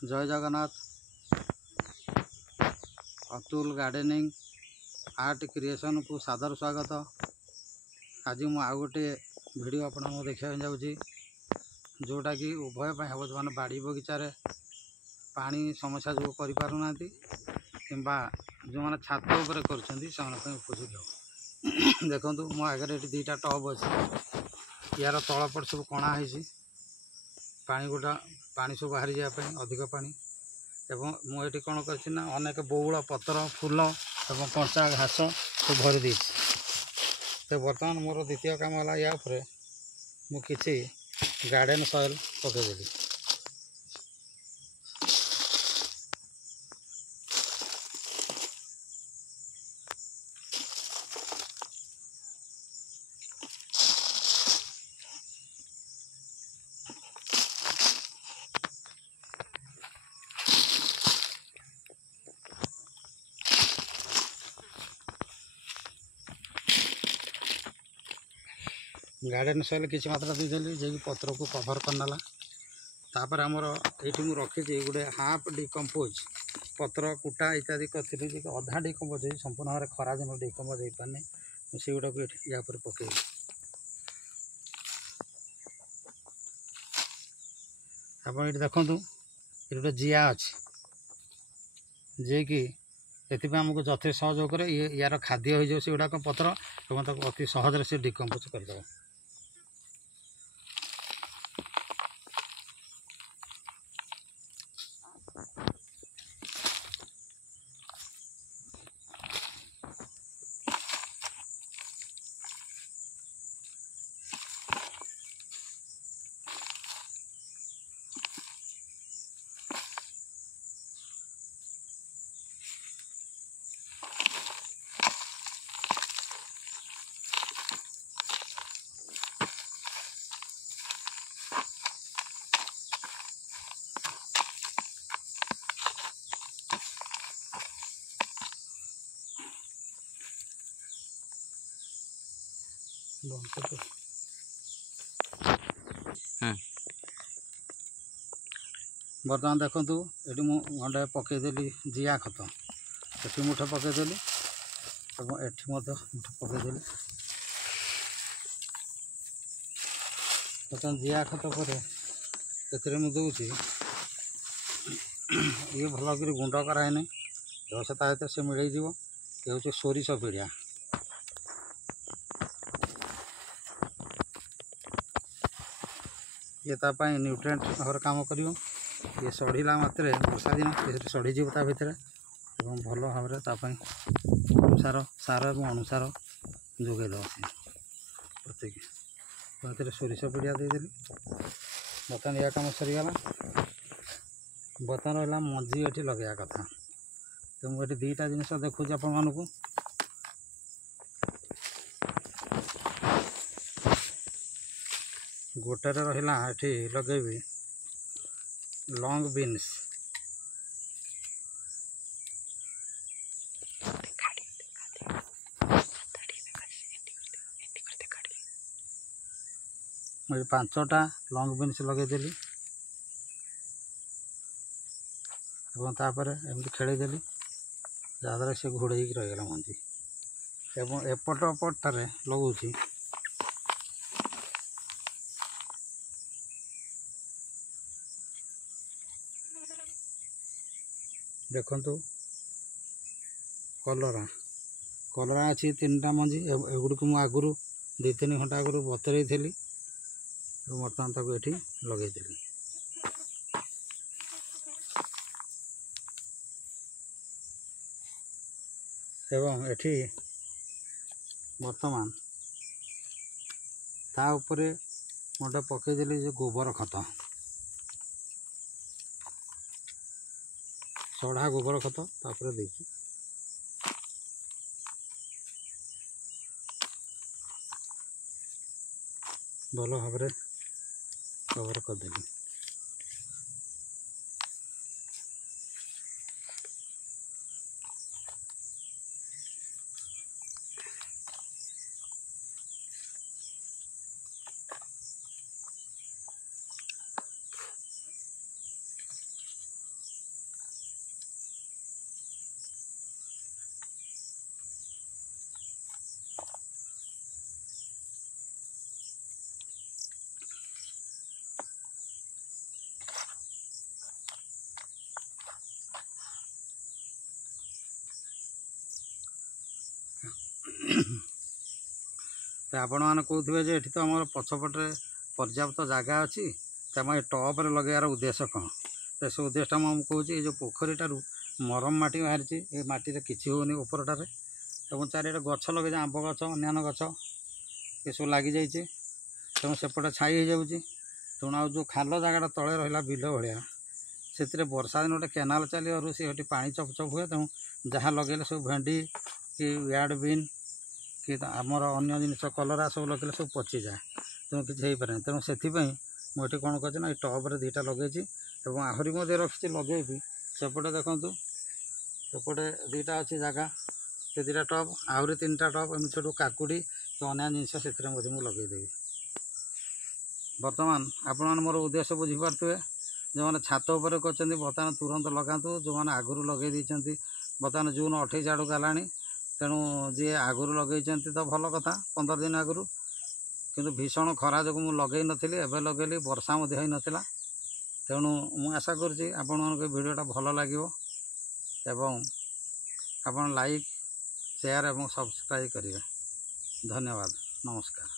जय Jagannath. Atul gardening art creation को सादर स्वागत। आज मु आउ गोटे वीडियो आपको देखा जाऊँगी जोटा कि उभय हम जो मैंने बाड़ी बगीचार पानी समस्या जो करना कि जो मैंने छात उपर कर उपयोगी हो। देखो मो आगे ये दुईटा टब अच्छी यार तलपट सब कणा है पानी गोटा पानी सब बाहरी जावाई अधिक पानी एवं मुझे कौन करना अनेक बौल पतर फूल और कंचा घास सब भरी दी। तो बर्तमान मोर द्वितीय काम है या मुझे गार्डन सॉइल पकईदेली। गार्डन सॉइल किसी मात्रा देदेली जे पत्र को कभर करना। तापर आमर ये मुझे रखी गोटे हाफ डिकम्पोज पत्र कुटा इत्यादि करी अधा डिकम्पोज संपूर्ण भाव में खरा दिन डिकम्पोज हो पाने से गुड़ा को या पकई। आप ये देखूँ ये गोटे जिया अच्छी जे कि आमको जथे सहयोग करे यार खाद्य हो जाए से गुड़ाक पत्र और अति सहज से डिकम्पोज करदे। बर्तमान देखूँ ये मुझे पकईदेली जिया खत ये मुठे पकईदेली और ये मुठे पकईदेली। बर्तमान जिया खत पर दूसरी ये भल कर गुंड कराए जस ता से मिलई ये हूँ सोरिष पीड़िया। ये तापाई न्यूट्रिएंट भाव काम कर ये सढ़ीला मात्रे वर्षा दिन ये सढ़ीज भितर भल भाव में अनुसार सार और अनुसार जोगेद प्रत्येक सोरिष पीड़िया देदेली। बर्तमान यह कम सरीगला बर्तमान रहा मंजी ये लगे कथा। तो मुझे दुईटा जिनस देखुच आप गोटे रहा ये लगेबी लॉन्ग बीन्स मुझे 5टा लॉन्ग बीन्स लगेदेली और तापर एमती खेदेली जहाँद्वारा से घोड़े रहीगला मंजी एवं एपट पटारे लगुच देखु कलरा कलरा अच्छी 3टा मंजी एगुड़ी मुझे आगुरी 2-3 घंटा आगुरी बतरई थी बर्तमान ताको ये लगेदेली। एवं एठी बर्तमान ता उपरे मोटे पकईदेली जो गोबर खत सढ़ा गोबर खत तापर देखी भल भाव में कवर करदेली। आपण मैंने कहते जे ये तो आम पछपटे पर्याप्त जगह अच्छी तो आम टॉप रे लगार उद्देश्य कौन तो से उद्देश्य मुझे कहूँ जो पोखरीटार मरम माटी बाहरी ये माटी किसी होनी उपरटारे एवं चारिटे गछ लगे आंब गछ अन्य गछ ये सब लग जाइए तेणु सेपटे छाई हो जाऊँगी तेणु आ जो खाल जगह तले रहा बिल भाया से वर्षा दिन गोटे केनाल चलू सी पानी चपचप हुए तेणु जहाँ लगे सब भेंडी कि यार्ड बीन कि आमर अन्य जिन कलरा सब लगे सब पची जाए तेणु किसी हो पारे तेणु से मुझे कौन कर टब्रे दुईटा लगे और आहरी रखी लगे सेपटे देखूँ सेपटे दुईटा अच्छी जगह से दुईटा टब आहरी 3टा टब एम छोटू काकुड़ी कि अन्य जिनस से मुझे लगेदेवी बर्तमान आपण मोर उद्देश्य बुझीपारे जो मैंने छात उपर कर बर्तमान तुरंत लगातु जो मैंने आगुरी लगे बर्तमान जून 28 आड़ गला तेणु जी आगुरी लगे तो भल कथा 15 दिन आगुरी किंतु भीषण खरा जो मुझे लगे नी एवं लगेली वर्षा होई नाला तेणु मु आशा करुँच आपण भिडियोटा भल लगे एवं आपण लाइक शेयर एवं सब्सक्राइब करेंगे। धन्यवाद, नमस्कार।